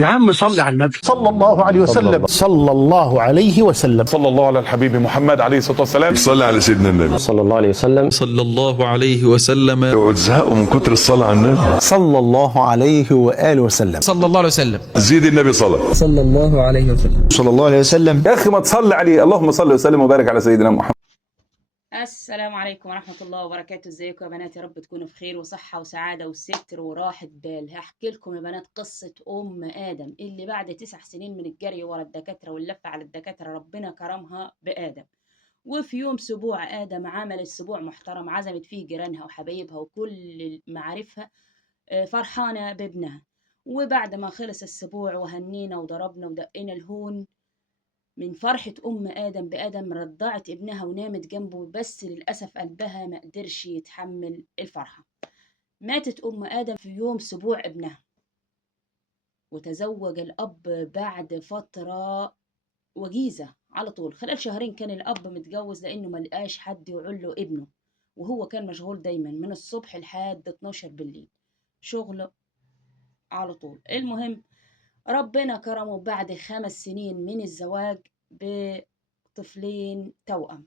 يا عم صل على النبي. صلى الله عليه وسلم. صلى الله عليه وسلم. صلى الله على الحبيب محمد عليه الصلاة والسلام. صلى على سيدنا النبي صلى الله عليه وسلم. صلى الله عليه وسلم. وتزهقوا من كتر الصلاة على النبي. صلى الله عليه وآله وسلم. صلى الله عليه وسلم. زيد النبي صلاة. صلى الله عليه وسلم. صلى الله عليه وسلم. يا أخي ما تصلي عليه، اللهم صل وسلم وبارك على سيدنا محمد. السلام عليكم ورحمة الله وبركاته. ازيكم يا بنات؟ يا رب تكونوا في خير وصحة وسعادة وستر وراحة بال. هحكي لكم يا بنات قصة أم آدم اللي بعد 9 سنين من الجري ورا الدكاترة واللفة على الدكاترة ربنا كرمها بآدم. وفي يوم سبوع آدم عملت سبوع محترم عزمت فيه جيرانها وحبايبها وكل معارفها فرحانة بابنها. وبعد ما خلص السبوع وهنينا وضربنا ودقينا الهون من فرحة أم آدم بآدم رضعت ابنها ونامت جنبه، بس للأسف قلبها ما قدرش يتحمل الفرحة. ماتت أم آدم في يوم سبوع ابنها، وتزوج الأب بعد فترة وجيزة على طول. خلال شهرين كان الأب متجوز لأنه ملقاش حد يعول له ابنه، وهو كان مشغول دايما من الصبح لحد 12 بالليل شغل على طول. المهم ربنا كرمه بعد 5 سنين من الزواج بطفلين توأم.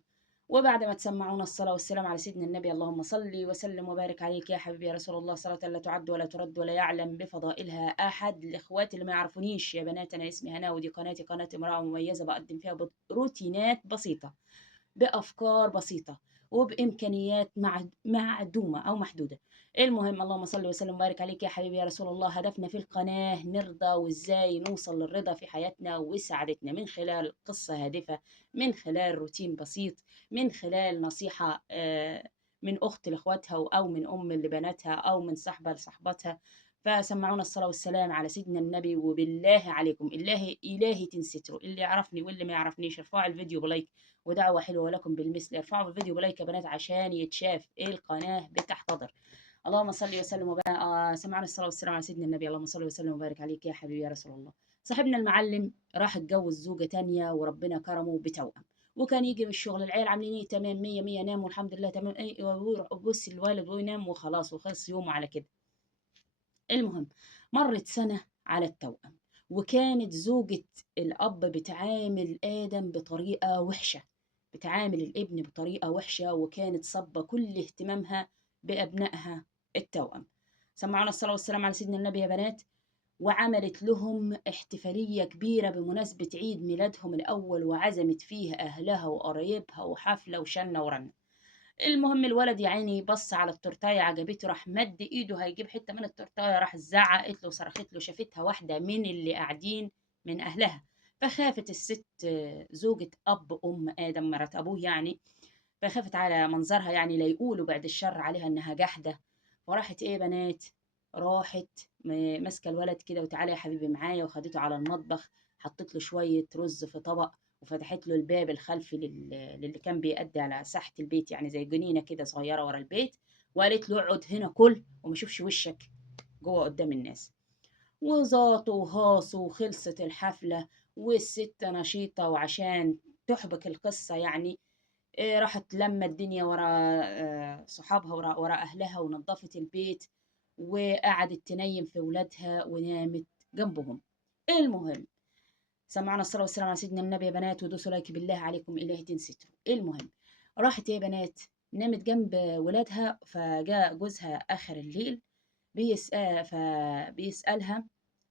وبعد ما تسمعونا الصلاة والسلام على سيدنا النبي، اللهم صل وسلم وبارك عليك يا حبيبي يا رسول الله، صلاة لا تعد ولا ترد ولا يعلم بفضائلها أحد. الإخوات اللي ما يعرفونيش يا بنات، أنا اسمي هنا ودي قناتي قناة امرأة مميزة بقدم فيها روتينات بسيطة بأفكار بسيطة وبإمكانيات معدومة أو محدودة. المهم اللهم صل وسلم وبارك عليك يا حبيبي يا رسول الله. هدفنا في القناة نرضى وإزاي نوصل للرضا في حياتنا وسعادتنا من خلال قصة هادفة، من خلال روتين بسيط، من خلال نصيحة من أخت لإخواتها أو من أم لبناتها أو من صاحبة لصاحبتها. فسمعونا الصلاة والسلام على سيدنا النبي. وبالله عليكم إلهي تنستروا اللي يعرفني واللي ما يعرفنيش. ارفعوا الفيديو بلايك ودعوة حلوة ولكم بالمثل. ارفعوا الفيديو بلايك يا بنات عشان يتشاف القناة بتحتضر. اللهم صل وسلم وبارك. سمعنا الصلاة والسلام على سيدنا النبي. اللهم صل وسلم وبارك عليك يا حبيبي يا رسول الله. صاحبنا المعلم راح اتجوز زوجة تانية وربنا كرمه بتوأم، وكان يجي من الشغل العيال عاملين ايه؟ تمام، مية مية، نام والحمد لله تمام، ايه ويروح بص الوالد وينام وخلاص وخلص يومه على كده. المهم مرت سنة على التوأم، وكانت زوجة الأب بتعامل آدم بطريقة وحشة، بتعامل الابن بطريقة وحشة، وكانت صبة كل اهتمامها بأبنائها التوأم. سمعونا الصلاة والسلام على سيدنا النبي يا بنات. وعملت لهم احتفالية كبيرة بمناسبة عيد ميلادهم الأول، وعزمت فيها أهلها وقرايبها وحفلة وشنة ورنة. المهم الولد يا عيني بص على التورتايه عجبته، راح مد ايده هيجيب حته من التورتايه، راح زعقت له وصرخت له، شافتها واحده من اللي قاعدين من اهلها، فخافت الست زوجة اب ام ادم مرات ابوه يعني، فخافت على منظرها يعني لا يقولوا بعد الشر عليها انها جحده. وراحت ايه بنات، راحت ماسكه الولد كده وتعالى يا حبيبي معايا، وخدته على المطبخ، حطت له شويه رز في طبق، وفتحت له الباب الخلفي للي كان بيأدي على ساحة البيت، يعني زي جنينة كده صغيرة ورا البيت، وقالت له اقعد هنا كل وما اشوفش وشك جوه قدام الناس. وزاطوا وهاصوا وخلصت الحفلة، والست نشيطة وعشان تحبك القصة يعني راحت لما الدنيا ورا صحابها ورا أهلها ونظفت البيت، وقعدت تنيم في ولادها ونامت جنبهم. المهم سمعنا الصلاة والسلام على سيدنا النبي يا بنات، ودوسوا لايك بالله عليكم إلهي تنستروا. المهم راحت يا بنات نامت جنب ولادها، فجاء جوزها آخر الليل فبيسألها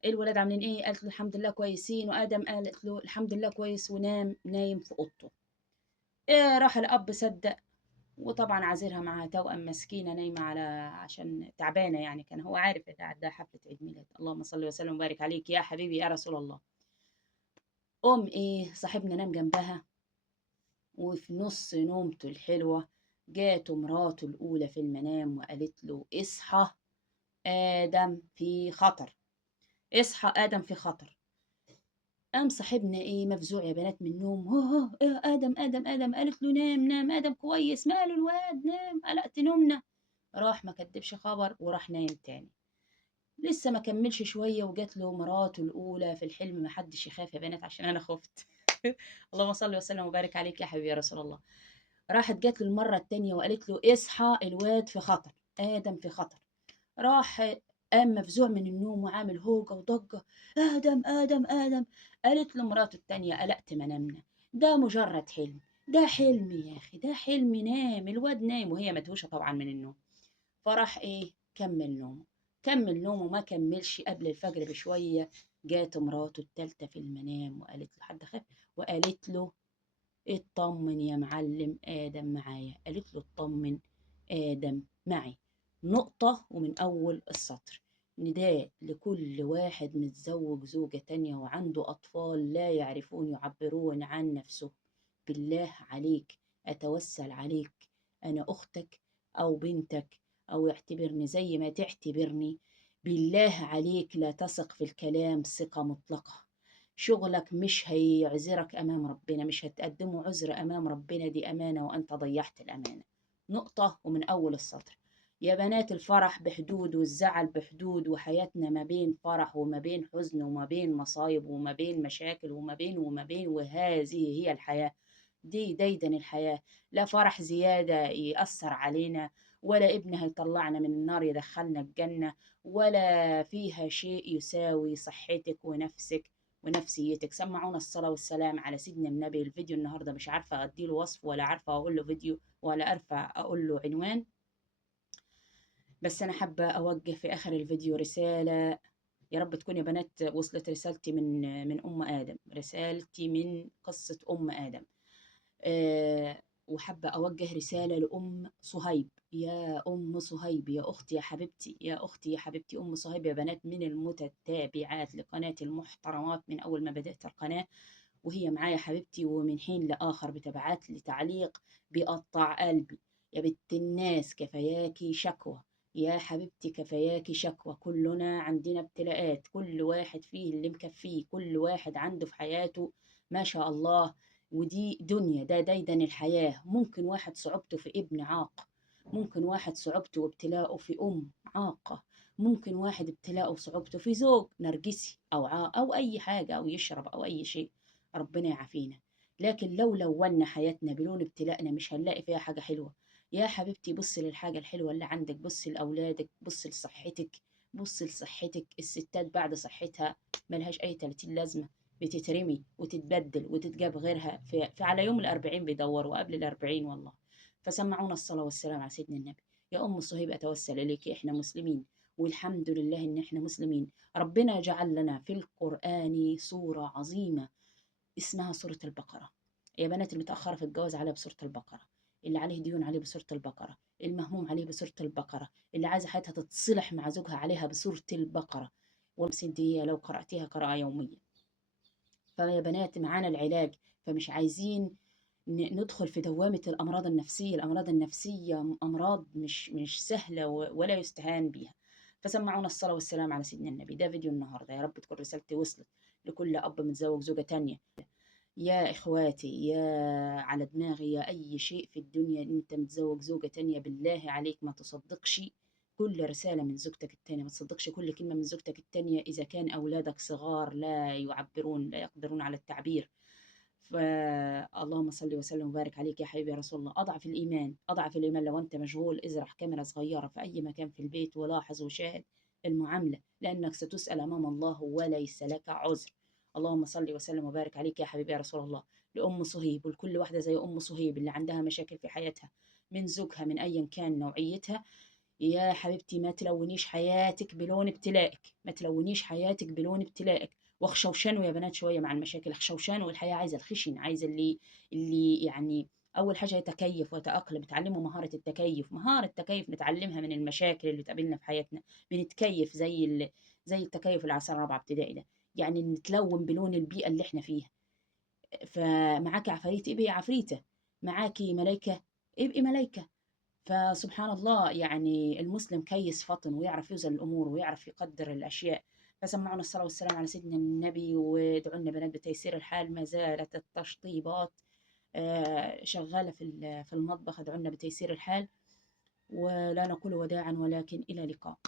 الولاد عاملين ايه؟ قالت له الحمد لله كويسين. وآدم قالت له الحمد لله كويس ونام نايم في أوضته. راح الأب صدق، وطبعا عذرها معاها توأم مسكينة نايمة على عشان تعبانة يعني، كان هو عارف إن ده حفلة عيد ميلاد. اللهم صل وسلم وبارك عليك يا حبيبي يا رسول الله. ايه صاحبنا نام جنبها، وفي نص نومته الحلوة جاته مراته الأولى في المنام وقالت له اصحى آدم في خطر، اصحى آدم في خطر. قام صاحبنا مفزوع يا بنات من النوم، هو إيه آدم. قالت له نام نام آدم كويس، ماله الواد نام قلقت نومنا. راح ما كدبش خبر وراح نايم تاني. لسه ما كملش شوية وجات له مراته الأولى في الحلم، ما حدش يخاف يا بنات عشان أنا خفت. اللهم صل وسلم وبارك عليك يا حبيبي يا رسول الله. راحت جات له المرة التانية وقالت له اصحى الواد في خطر، آدم في خطر. راح قام مفزوع من النوم وعامل هوجة وضجة: آدم آدم آدم. قالت له مراته التانية: قلقت منامنا، ده مجرد حلم، ده حلم يا أخي، ده حلم، نام الواد نام. وهي مدهوشة طبعا من النوم. فراح إيه، كمل نومه. كمل نومه ما كملش قبل الفجر بشوية، جات مراته التالتة في المنام وقالت له: حد خاف؟ وقالت له: اطمن يا معلم، آدم معايا. قالت له: اطمن، آدم معي. نقطة ومن أول السطر. نداء لكل واحد متزوج زوجة تانية وعنده أطفال لا يعرفون يعبرون عن نفسه: بالله عليك أتوسل عليك، أنا أختك أو بنتك، أو اعتبرني زي ما تعتبرني، بالله عليك لا تثق في الكلام ثقة مطلقة. شغلك مش هيعذرك أمام ربنا، مش هتقدمه عذر أمام ربنا، دي أمانة وأنت ضيعت الأمانة. نقطة ومن أول السطر. يا بنات، الفرح بحدود والزعل بحدود، وحياتنا ما بين فرح وما بين حزن وما بين مصايب وما بين مشاكل وما بين، وهذه هي الحياة. دي ديدن الحياة. لا فرح زيادة يأثر علينا، ولا ابن هيطلعنا من النار يدخلنا الجنة، ولا فيها شيء يساوي صحتك ونفسك ونفسيتك. سمعونا الصلاة والسلام على سيدنا النبي. الفيديو النهاردة مش عارفة أديله وصف، ولا عارفة أقول له فيديو، ولا عارفة أقول له عنوان، بس أنا حابة أوجه في آخر الفيديو رسالة. يا رب تكون يا بنات وصلت رسالتي من أم آدم، رسالتي من قصة أم آدم. وحابة أوجه رسالة لأم صهيب. يا أم صهيب، يا أختي يا حبيبتي، يا أختي يا حبيبتي أم صهيب، يا بنات من المتتابعات لقناة المحترمات من أول ما بدأت القناة، وهي معايا حبيبتي، ومن حين لآخر بتبعت لي تعليق بيقطع قلبي: يا بنت الناس كفاياكي شكوى، يا حبيبتي كفاياكي شكوى، كلنا عندنا ابتلاءات، كل واحد فيه اللي مكفيه، كل واحد عنده في حياته ما شاء الله، ودي دنيا، ده ديدن الحياة. ممكن واحد صعوبته في ابن عاق، ممكن واحد صعوبته وابتلاءه في أم عاقة، ممكن واحد ابتلاءه وصعوبته في زوج نرجسي أو أو أي حاجة، أو يشرب أو أي شيء، ربنا يعافينا. لكن لو لونا حياتنا بلون ابتلائنا مش هنلاقي فيها حاجة حلوة. يا حبيبتي بصي للحاجة الحلوة اللي عندك، بصي لأولادك، بصي لصحتك، بصي لصحتك. الستات بعد صحتها ملهاش أي 30 لازمة، بتترمي وتتبدل وتتجاب غيرها في على يوم الأربعين بيدوروا قبل الأربعين والله. فسمعونا الصلاة والسلام على سيدنا النبي. يا أم صهيب أتوسل إليك، إحنا مسلمين والحمد لله إن إحنا مسلمين. ربنا جعل لنا في القرآن سورة عظيمة اسمها سورة البقرة. يا بنات، المتأخرة في الجواز عليها بسورة البقرة، اللي عليه ديون عليه بسورة البقرة، المهموم عليه بسورة البقرة، اللي عايزة حياتها تتصلح مع زوجها عليها بسورة البقرة. والمسين دي لو قرأتيها قراءة يومية. فيا بنات معانا العلاج، فمش عايزين ندخل في دوامة الأمراض النفسية. الأمراض النفسية أمراض مش سهلة ولا يستهان بيها. فسمعونا الصلاة والسلام على سيدنا النبي. ده فيديو النهاردة، يا رب تكون رسالتي وصلت لكل أب متزوج زوجة تانية. يا إخواتي، يا على دماغي، يا أي شيء في الدنيا أنت متزوج زوجة تانية، بالله عليك ما تصدقش كل رسالة من زوجتك التانية، ما تصدقش كل كلمة من زوجتك التانية إذا كان أولادك صغار لا يعبرون، لا يقدرون على التعبير. فاللهم صل وسلم وبارك عليك يا حبيبي يا رسول الله. أضعف الإيمان، أضعف الإيمان لو أنت مشغول ازرع كاميرا صغيرة في أي مكان في البيت ولاحظ وشاهد المعاملة، لأنك ستسأل أمام الله وليس لك عذر. اللهم صل وسلم وبارك عليك يا حبيبي يا رسول الله. لأم صهيب ولكل واحدة زي أم صهيب اللي عندها مشاكل في حياتها من زوجها من أيا كان نوعيتها: يا حبيبتي ما تلونيش حياتك بلون ابتلائك، ما تلونيش حياتك بلون ابتلائك. واخشوشنوا يا بنات شويه مع المشاكل، اخشوشنوا. الحياه عايزه الخشن، عايزه اللي يعني اول حاجه يتكيف ويتاقلم. تعلموا مهاره التكيف، مهاره التكيف نتعلمها من المشاكل اللي تقابلنا في حياتنا. بنتكيف زي التكيف اللي على سنه رابعه ابتدائي ده، يعني نتلون بلون البيئه اللي احنا فيها. فمعاكي عفاريت ابقي عفريته، معاكي ملايكه ابقي ملايكه. فسبحان الله، يعني المسلم كيس فطن ويعرف يوزن الأمور ويعرف يقدر الأشياء. فسمعونا الصلاة والسلام على سيدنا النبي، وادعوا لنا بنات بتيسير الحال. ما زالت التشطيبات شغالة في المطبخ. ادعوا لنا بتيسير الحال، ولا نقول وداعا ولكن إلى لقاء.